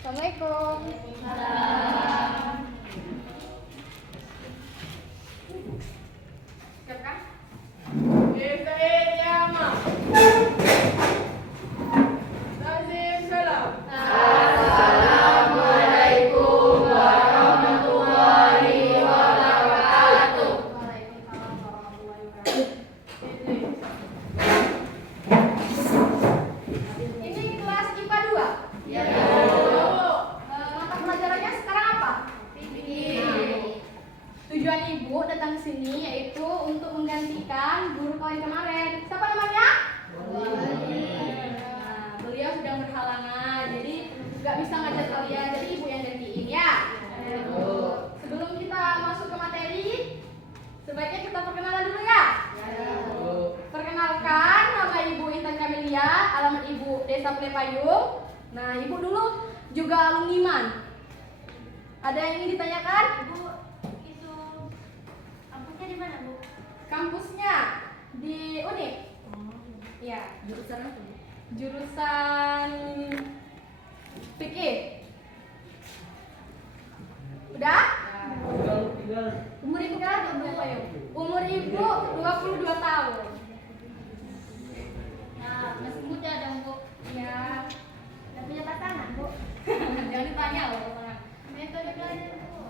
Assalamualaikum. Siap kan? Assalamualaikum warahmatullahi wabarakatuh. Waalaikumsalam warahmatullahi wabarakatuh. Ini kelas IPA 2? Ya. Mata pelajarannya sekarang apa? Tujuan ibu datang ke sini yaitu untuk menggantikan guru kalian kemarin. Siapa namanya? Nah, beliau sedang berhalangan, jadi nggak bisa ngajar kalian. Jadi ibu yang gantiin ya. Sebelum kita masuk ke materi, sebaiknya kita perkenalan dulu ya. Perkenalkan, nama ibu Intan Kamelia, alamat ibu Desa Plepayung. Nah, ibu dulu juga alumni MAN. Ada yang ingin ditanyakan? Bu, itu kampusnya di mana, Bu? Kampusnya di Unik. Ya, Jurusan apa? jurusan fikih. Udah? Umur ibu berapa ya? Umur ibu 22 tahun. Nah, masih muda dong, Bu. Ya, Udah punya pasangan, Bu. jangan ditanya loh pasangan. Metode belajar, Bu.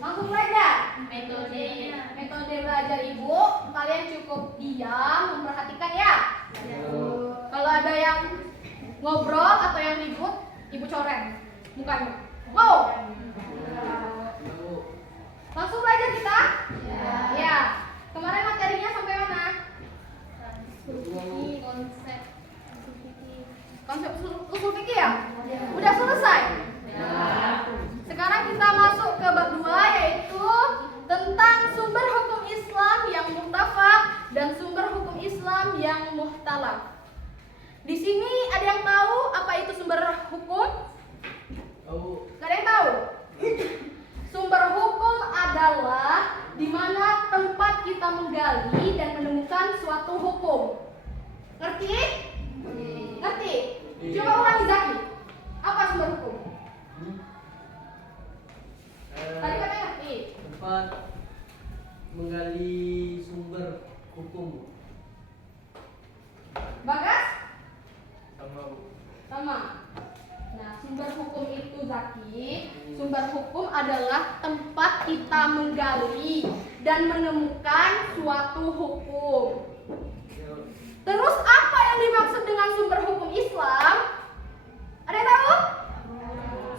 Langsung belajar. Metodenya. Metode belajar ibu, kalian cukup diam, memperhatikan ya. Kalau ada yang ngobrol atau yang ribut, ibu coret mukanya. Wow. Langsung belajar kita? Ya. Kemarin materinya sampai mana? Konsep. Konsep usul fikih ya? Udah selesai? Sekarang kita masuk ke bab 2 yaitu tentang sumber hukum Islam yang muhtafaq dan sumber hukum Islam yang muhtalaf. Di sini ada yang tahu apa itu sumber hukum? Gak ada yang tahu? Sumber hukum adalah di mana tempat kita menggali dan menemukan suatu hukum. Ngerti? Ngerti? Coba ulangi Zaki. Apa sumber hukum? Tadi katanya ngerti. Tempat menggali sumber hukum. Bagas? Sama Sama. Nah, sumber hukum itu Zaki, sumber hukum adalah tempat kita menggali dan menemukan suatu hukum. Terus apa yang dimaksud dengan sumber hukum Islam? Ada yang tahu?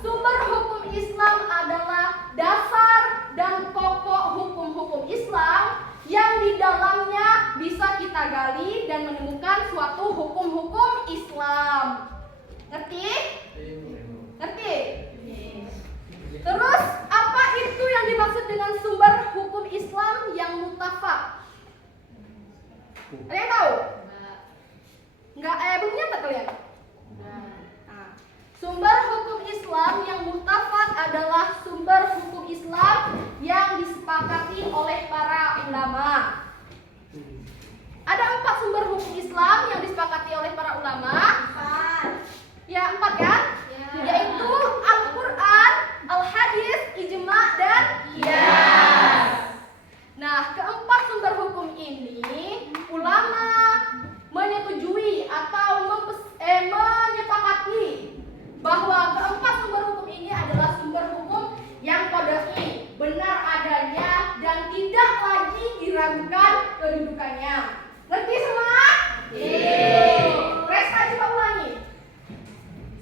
Sumber hukum Islam adalah dasar dan pokok hukum-hukum Islam yang di dalamnya bisa kita gali dan menemukan suatu hukum-hukum Islam. Ngerti? Ngerti? Terus apa itu yang dimaksud dengan sumber hukum Islam yang muttafaq? Ada yang tahu? Enggak, belum nyata kalian? Nah, sumber hukum Islam yang muttafaq adalah sumber hukum Islam yang disepakati oleh para ulama. Ada 4 sumber hukum Islam yang disepakati oleh para ulama. Ya, 4 kan? Yaitu Al-Quran, Al-Hadis, Ijma, dan Qiyas. Nah, keempat sumber hukum ini ulama menyetujui atau menyepakati bahwa keempat sumber hukum ini adalah sumber hukum yang qad'i, benar adanya dan tidak lagi diragukan kedudukannya. Ngerti semua? Resta coba ulangi.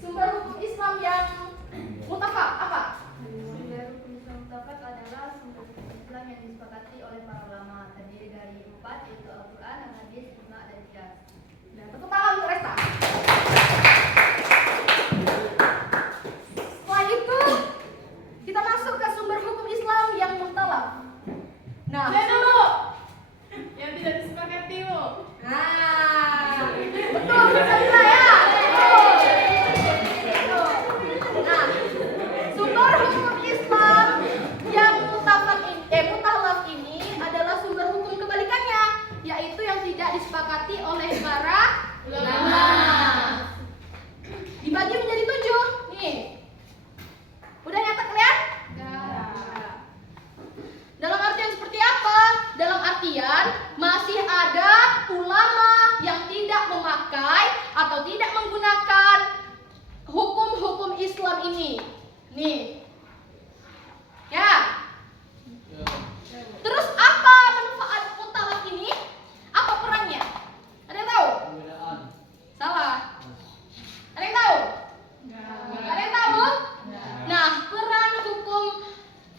Sumber hukum Islam yang muttafaq apa? Sumber hukum Islam mutlak adalah sumber hukum Islam yang disepakati oleh para ulama, terdiri dari 4 yaitu Al-Quran, Al-Hadis, Ijma, dan Qiyas. Nah, tepuk tangan untuk Resta. Setelah itu kita masuk ke sumber hukum Islam yang muhtalaf. Nah, dulu. Yang tidak disepakati, Bu. nah, betul Sabila ya. Nah, sumber hukum Islam yang muhtalaf ini adalah sumber hukum kebalikannya, yaitu yang tidak disepakati oleh para ulama. Dibagi menjadi 7 nih. mutalak ini? Nih. Ya. Ya. Terus apa manfaat mutalak ini? Apa perannya? Ada yang tahu? Pembedaan. Salah. Ada yang tahu? Ada yang tahu? Nah, peran hukum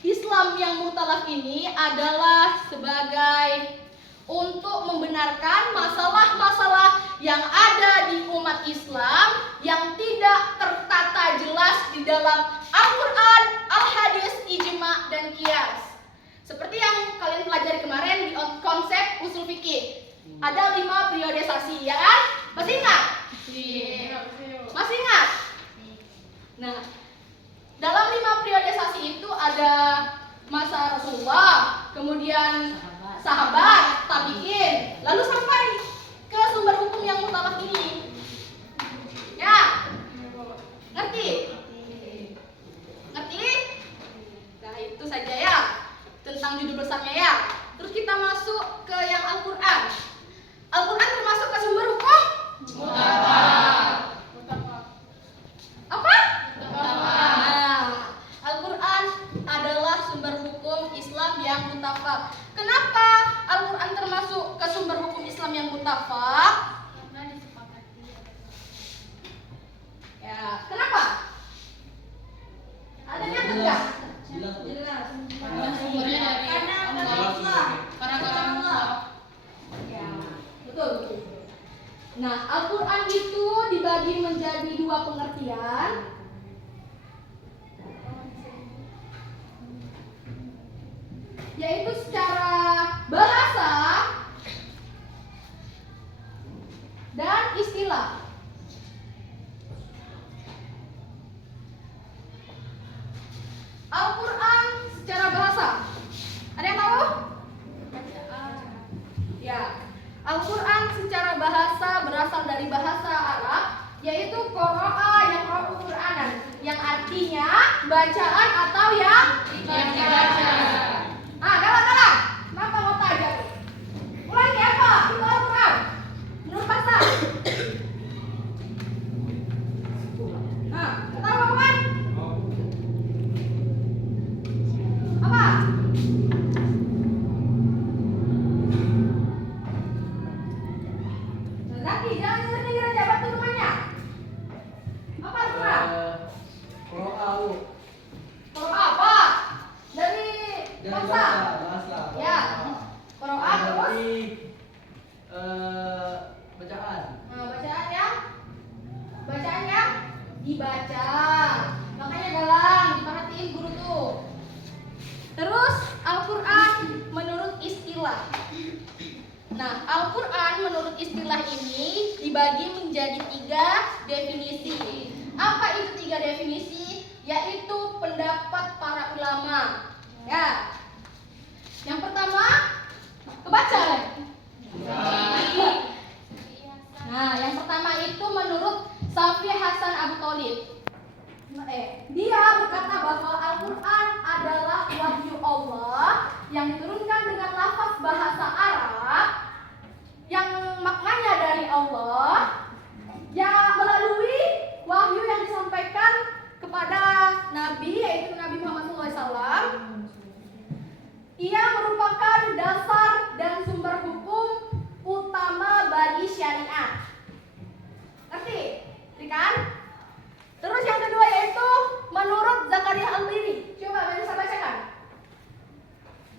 Islam yang mutalak ini adalah sebagai untuk membenarkan masalah-masalah yang ada di umat Islam yang tidak tertata jelas di dalam Al-Quran, Al-Hadis, Ijma, dan Qiyas. Seperti yang kalian pelajari kemarin di konsep usul fikih. Ada 5 periodisasi, ya kan? Masih ingat? Masih ingat? Nah, dalam 5 periodisasi itu ada masa Rasulullah, kemudian sahabat, tabi'in, lalu sampai ke sumber hukum yang mutalak ini. Ya? Ngerti? Ngerti? Nah, itu saja ya tentang judul besarnya ya. Terus kita masuk ke yang Al-Quran. Al-Quran termasuk ke sumber hukum? Apa? Nah, Al-Quran adalah sumber hukum Islam yang muttafaq. Kenapa Al-Quran termasuk ke sumber hukum Islam yang muttafaq? Karena disepakati. Ya, kenapa? Ada yang enggak? Jelas. Jelas. Karena sumbernya dari Karena Allah. Allah. Karena kalam Allah. Ya, betul, betul. Nah, Al-Quran itu dibagi menjadi 2 pengertian. Yaitu secara bahasa dan istilah. Al-Quran secara bahasa. Ada yang tahu? Ya, Al-Quran secara bahasa berasal dari bahasa Arab, yaitu qira'a yaqra'u Qur'anan, yang artinya bacaan atau yang dibaca. Ah, galak. Kenapa mau tanya? Ulangi apa? Itu Al-Quran. Menurut bahasa. Nah, tahu apa kan? Apa? Zaki, jangan ngira-ngira jabat tuh rumahnya. Apa Al-Quran? Qur'au. Qira'a apa? Dari Dari bahasa. bahasa. Ya. Qira'a terus. Berarti bacaan. Nah, bacaan yang dibaca. Makanya galang, diperhatiin guru tuh. Terus Al-Quran menurut istilah. Nah, Al-Quran menurut istilah ini dibagi menjadi 3 definisi. Apa itu 3 definisi? Yaitu pendapat para ulama. Ya. Yang pertama, kebaca. Nah, yang pertama itu menurut Syafi'i Hasan Abu Thalib. Dia berkata bahwa Al-Quran adalah wahyu Allah yang diturunkan dengan lafaz bahasa Arab yang maknanya dari Allah, yang melalui wahyu yang disampaikan kepada Nabi, yaitu Nabi Muhammad SAW. Ia merupakan dasar dan sumber hukum utama bagi syariat. Ngerti? Ngerti kan? Terus yang kedua yaitu menurut Zakaria Al-Biri. Coba bisa bacakan.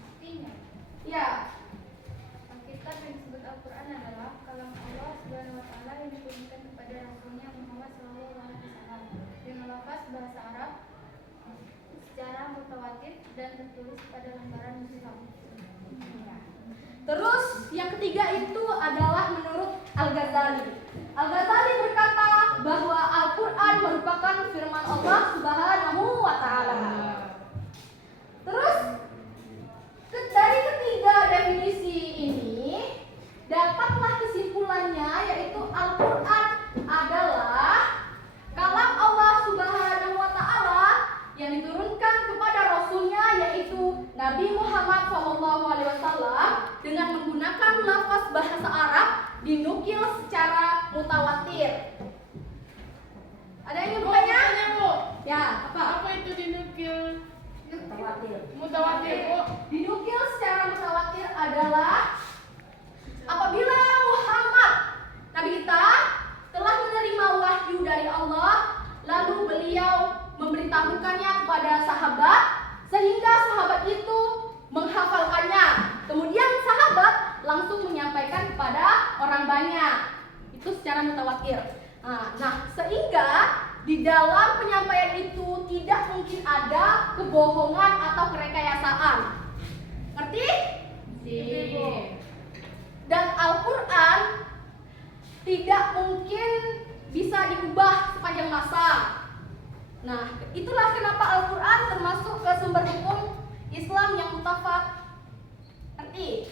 Artinya, Ya. Alkitab yang disebut Al-Quran adalah kalam Allah Subhanahu wa taala yang diturunkan kepada Rasulnya Muhammad SAW dengan lafaz bahasa Arab secara mutawatir dan tertulis pada lembaran Islam. Terus yang ketiga itu adalah menurut Al-Ghazali. Al-Ghazali berkata bahwa Al-Quran merupakan firman Allah Subhanahu wa taala. Terus dari ketiga definisi ini dapatlah kesimpulannya, yaitu Al-Quran adalah kalam Allah Subhanahu wa taala yang diturunkan kepada Rasulnya, yaitu Nabi Muhammad SAW, dengan menggunakan lafaz bahasa Arab dinukil secara mutawatir. Ya, apa? Apa itu dinukil? Mutawatir. Mutawatir, Bu. Dinukil secara mutawatir adalah apabila Muhammad Nabi kita telah menerima wahyu dari Allah, lalu beliau memberitahukannya kepada sahabat sehingga sahabat itu menghafalkannya. Kemudian sahabat langsung menyampaikan kepada orang banyak. Itu secara mutawatir. Nah, sehingga di dalam penyampaian itu tidak mungkin ada kebohongan atau kerekayasaan. Ngerti? Dan Al-Quran tidak mungkin bisa diubah sepanjang masa. Nah, itulah kenapa Al-Quran termasuk ke sumber hukum Islam yang mutafak. Ngerti?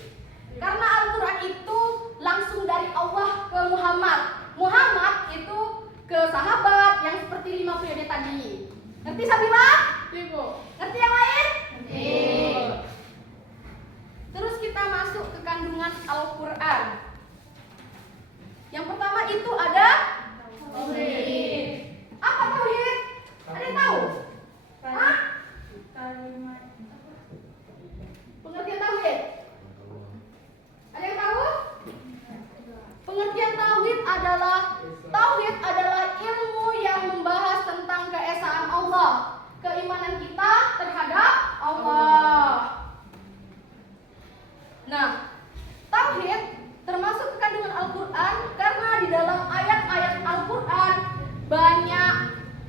Karena Al-Quran itu langsung dari Allah ke Muhammad. Muhammad itu ke sahabat yang seperti 5 periode tadi. Ngerti Sabila? Ngerti, Bu. Ngerti yang lain? Ngerti. Terus kita masuk ke kandungan Al-Quran. Yang pertama itu ada Tauhid. apa tauhid? Ada yang tahu? Hah? Kalimat Pengertian tauhid? Ada yang tahu? Pengertian tauhid adalah ilmu yang membahas tentang keesaan Allah, keimanan kita terhadap Allah. Nah, tauhid termasuk kandungan Al-Quran karena di dalam ayat-ayat Al-Quran banyak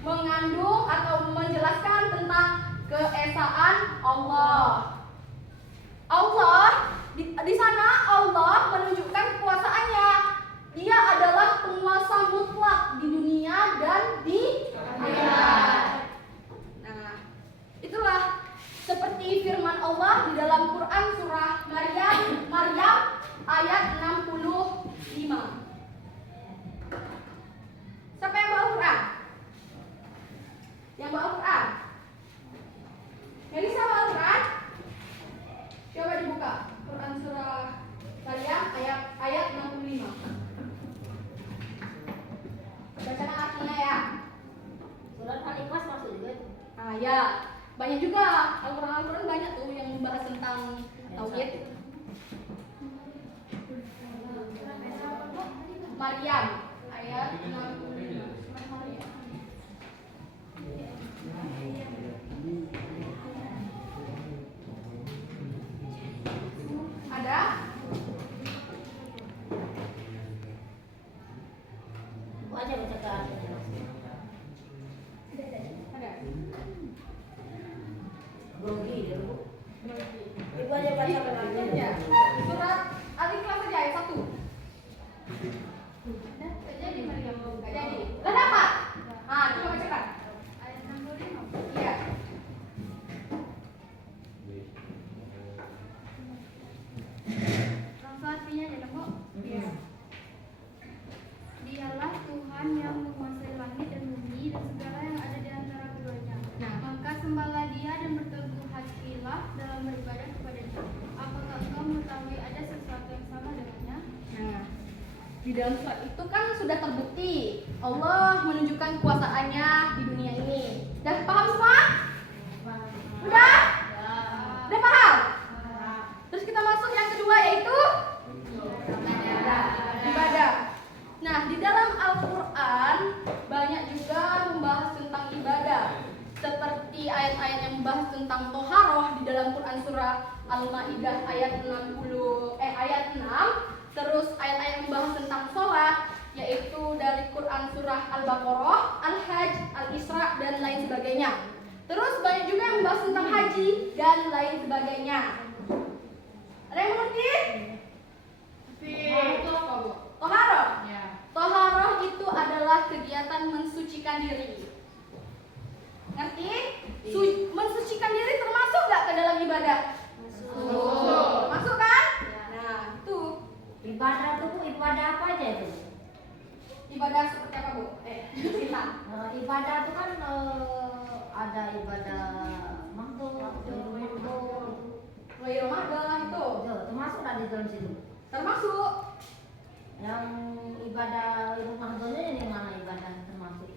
mengandung atau menjelaskan tentang keesaan Allah. Di sana Allah menunjukkan kekuasaannya. Dia adalah penguasa mutlak di dunia dan di akhirat. Nah, itulah seperti firman Allah di dalam Quran surah Maryam ayat 65. Siapa yang bawa Quran? Yang bawa Quran? Yang bisa bawa Quran? Coba dibuka Quran surah Maryam ayat 65. Bacaan artinya ya. Surat Al-Ikhlas masuk juga itu. Ya, banyak juga Al-Quran banyak tuh yang membahas tentang tauhid. Maryam ayat 65. Ada? Bu aja baca ke artinya. Ada. Grogi dia, Bu. Ibu aja baca ke artinya. Ya. Surat Al-Ikhlas saja ayat 1. Tidak jadi Maryam. Enggak jadi. Lah dapat? Coba bacakan. Ayat 65. Iya. Langsung artinya aja dong, Bu. Iya. Dialah Tuhan yang menguasai langit dan bumi dan segala yang ada di antara keduanya. Nah. Maka sembahlah Dia dan berteguh hatilah dalam beribadah kepada-Nya. Apakah engkau mengetahui ada sesuatu yang sama dengannya? Nah, di dalam surat itu kan sudah terbukti Allah menunjukkan kuasaannya di dunia ini. Udah paham semua? Udah? Udah paham? Terus kita masuk yang kedua yaitu ibadah. Nah, di dalam Al-Quran banyak juga membahas tentang ibadah. Seperti ayat-ayat yang membahas tentang toharoh di dalam Quran surah Al-Maidah ayat 6. Terus ayat-ayat yang membahas tentang sholat, yaitu dari Quran surah Al-Baqarah, Al-Hajj, Al-Isra, dan lain sebagainya. Terus banyak juga yang membahas tentang haji dan lain sebagainya. Ada yang mengerti? Toharoh. Ya. Toharoh itu adalah kegiatan mensucikan diri. Ngerti? Mensucikan diri termasuk nggak ke dalam ibadah? Masuk kan? Nah, itu Ibadah tuh, Bu, ibadah apa aja itu? ibadah seperti apa, Bu? Silakan. Ibadah tuh kan ada ibadah makhluk, Wahai Ramadan itu termasuk nggak di dalam situ? termasuk. Yang ibadah ibu mahdonya ini mana ibadah termasuk?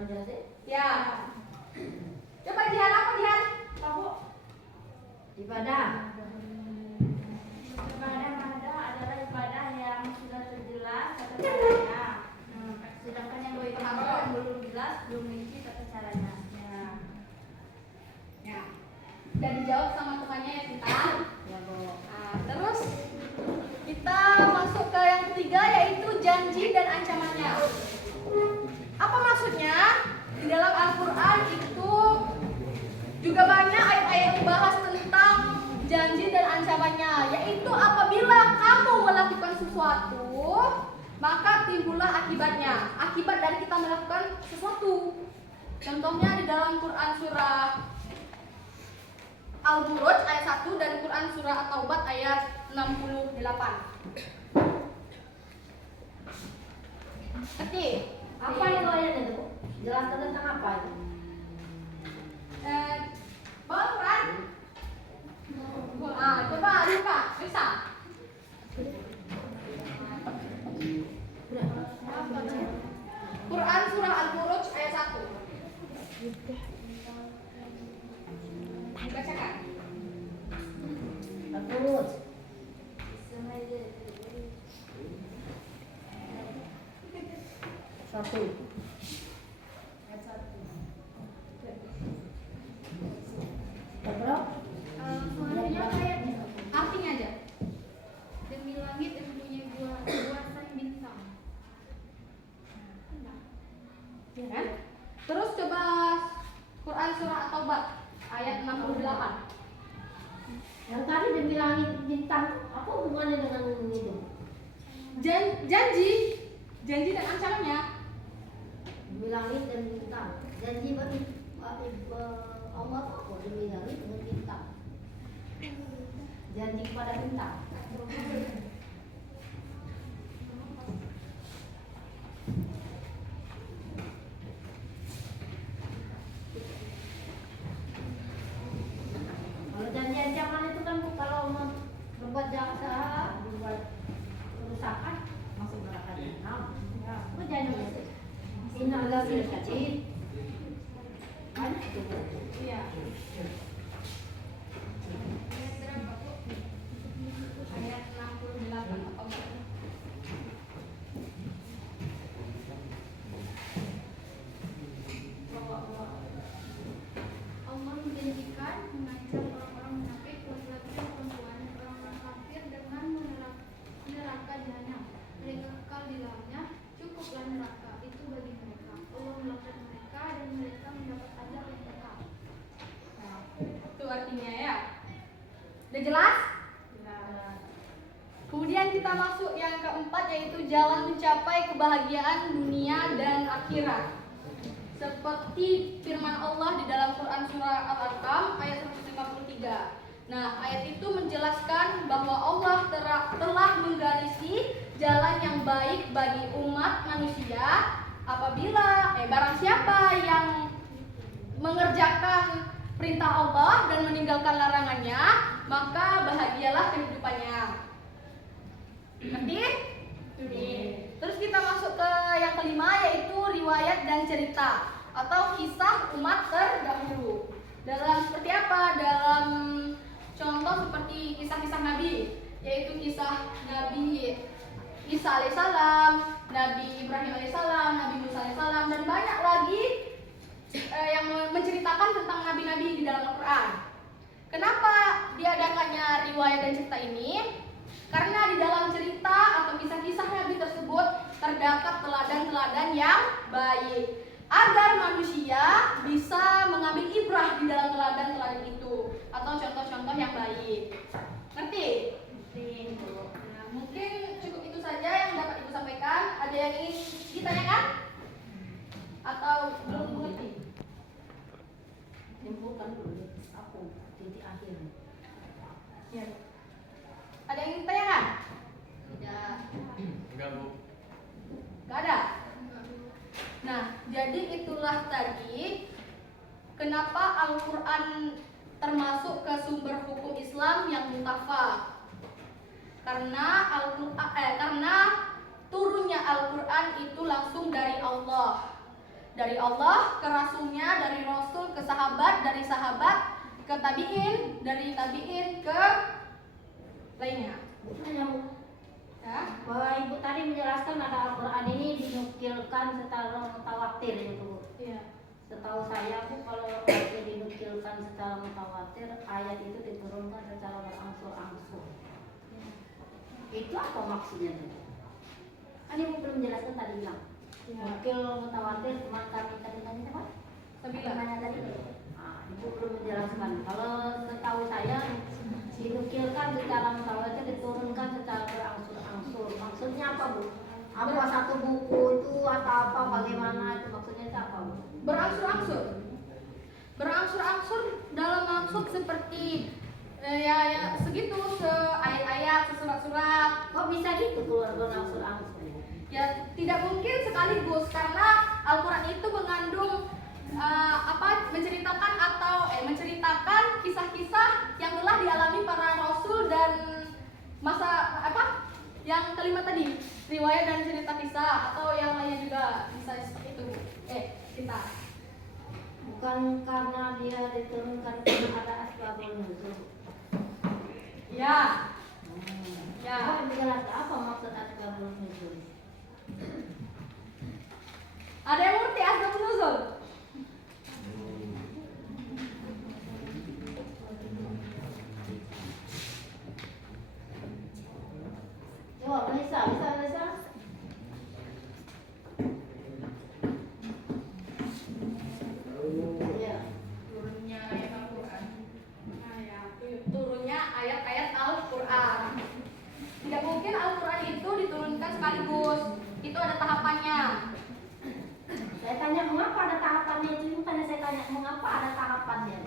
Tolong jelasin. Ya. Coba Jihan, apa Jihan? Tahu? Ibadah. Ibadah adalah ibadah yang sudah terjelas tata caranya. Sedangkan yang belum jelas, belum rinci tata caranya. Ya. Dan dijawab sama temannya ya Sinta. Ya, Bu. Nah, terus kita masuk ke yang ketiga yaitu janji dan ancamannya. Apa maksudnya? Di dalam Al-Quran itu juga banyak ayat-ayat yang membahas tentang janji dan ancamannya, yaitu apabila kamu melakukan sesuatu, maka timbullah akibatnya, akibat dari kita melakukan sesuatu. Contohnya di dalam Quran surah Al-Buruj ayat 1 dan Quran surah At-Taubah ayat 68. Ngerti? Apa itu ayatnya itu? Jelaskan tentang apa itu? Bawa Quran. Coba buka, bisa. Quran surah Al-Buruj ayat 1. Dibacakan. Al-Buruj. Satu. Berapa? Selanjutnya ayatnya. Artinya aja. Demi langit yang mempunyai bulasan bintang. Ya kan? Terus coba Quran surah At-Taubah ayat 68. Yang tadi demi langit bintang, apa hubungannya dengan itu? Janji dan ancamannya. Demi langit dan bintang. Janji bagi Allah apa? Demi langit dan bintang. Janji kepada bintang. Kalau janji ancaman itu kan kalau berbuat jahat, berbuat kerusakan masuk neraka jahanam. Oh janji itu. Innalillah kecil. Banyak itu. Iya. Ayat 68 apa enggak? Allah menjanjikan mengancam orang-orang munafik, laki-laki dan perempuan, dan orang-orang kafir dengan neraka jahanam. Mereka kekal di dalamnya, cukuplah neraka itu bagi mereka. Allah melaknat mereka dan mereka mendapat azab yang kekal. Nah, itu artinya ya. Udah jelas? Kemudian kita masuk yang keempat yaitu jalan mencapai kebahagiaan dunia dan akhirat. Seperti firman Allah di dalam Quran surah Al-An'am ayat 153. Nah, ayat itu menjelaskan bahwa Allah telah menggarisi jalan yang baik bagi umat manusia apabila barang siapa yang mengerjakan perintah Allah dan meninggalkan larangannya, maka bahagialah kehidupannya. Ngerti? Terus kita masuk ke yang kelima yaitu riwayat dan cerita atau kisah umat terdahulu. Dalam seperti apa? Dalam contoh seperti kisah-kisah Nabi, yaitu kisah Nabi Isa alaihissalam, Nabi Ibrahim alaihissalam, Nabi Musa alaihissalam, dan banyak lagi yang menceritakan tentang nabi-nabi di dalam Al-Quran. Kenapa diadakannya riwayat dan cerita ini? Karena di dalam cerita atau kisah-kisah Nabi tersebut terdapat teladan-teladan yang baik, agar manusia bisa mengambil ibrah di dalam teladan-teladan itu atau contoh-contoh yang baik. Ngerti? Nah, mungkin cukup itu saja yang dapat Ibu sampaikan. Ada yang ingin ditanyakan? Atau belum mengerti? Simpulkan dulu aku titik akhir. Ya. Ada yang ingin ditanyakan? Tidak. Enggak, Bu. Gak ada? Nah, jadi itulah tadi kenapa Al-Quran termasuk ke sumber hukum Islam yang mutafak. Karena turunnya Al-Quran itu langsung dari Allah. Dari Allah ke Rasulnya, dari Rasul ke sahabat, dari sahabat ke tabiin, dari tabiin ke lainnya. Bukannya Bu, Ya. bahwa Ibu tadi menjelaskan ada Al-Quran ini dinukilkan secara mutawatir itu Bu. Iya. Setahu saya Bu, kalau ayat dinukilkan secara mutawatir, ayat itu diturunkan secara berangsur-angsur. Itu apa maksudnya tuh? Kan Ibu belum menjelaskan tadi bilang. Iya. Nukil mutawatir cuma kami tadi tanya apa? Sabila. Namanya tadi. Ah, Ibu belum menjelaskan. Kalau setahu saya dinukilkan secara mutawatir diturunkan secara berangsur-angsur. Maksudnya apa Bu? Apa satu buku itu atau apa bagaimana itu maksudnya itu apa Bu? Berangsur-angsur. Berangsur-angsur dalam maksud seperti ya segitu, ayat-ayat, sesurat-surat. Kok bisa gitu keluar berangsur-angsur? Ya tidak mungkin sekaligus karena Al-Quran itu mengandung menceritakan kisah-kisah yang telah dialami para rasul dan masa yang kelima tadi, riwayat dan cerita kisah atau yang lainnya juga bisa seperti itu. Kita Bukan karena dia diturunkan karena ada asbabun nuzul. ya Ya. Kok menjelaskan apa maksud asbabun nuzul? ada yang ngerti asbabun nuzul? Coba bisa. Ya. Turunnya ayat Al-Quran. Turunnya ayat-ayat Al-Quran. Tidak mungkin Al-Quran itu diturunkan sekaligus. Itu ada tahapannya. Saya tanya mengapa ada tahapannya itu, bukannya saya tanya mengapa ada tahapannya.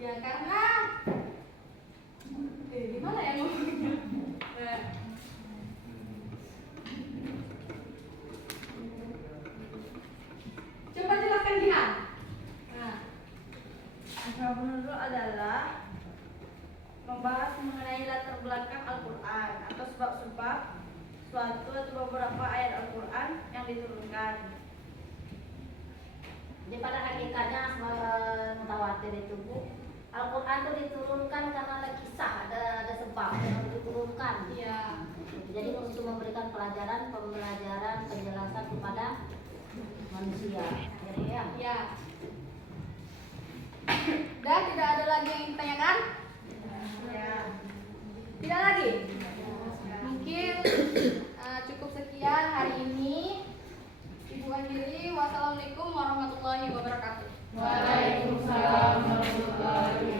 Ya karena gimana ya ngomongnya? Coba jelaskan Jihan. Nah, Asbabun nuzul adalah membahas mengenai latar belakang Al-Quran atau sebab-sebab suatu atau beberapa ayat Al-Quran yang diturunkan. Jadi pada hakikatnya mutawatir itu Bu, Al-Quran itu diturunkan karena ada kisah, ada sebab yang diturunkan. iya. Jadi untuk memberikan pembelajaran, penjelasan kepada manusia. Jadi ya. Ya. Dah tidak ada lagi yang ditanyakan? Ya. Tidak lagi? Mungkin cukup sekian hari ini. Ibu akhiri. Wassalamualaikum warahmatullahi wabarakatuh. Waalaikumsalam warahmatullahi wabarakatuh.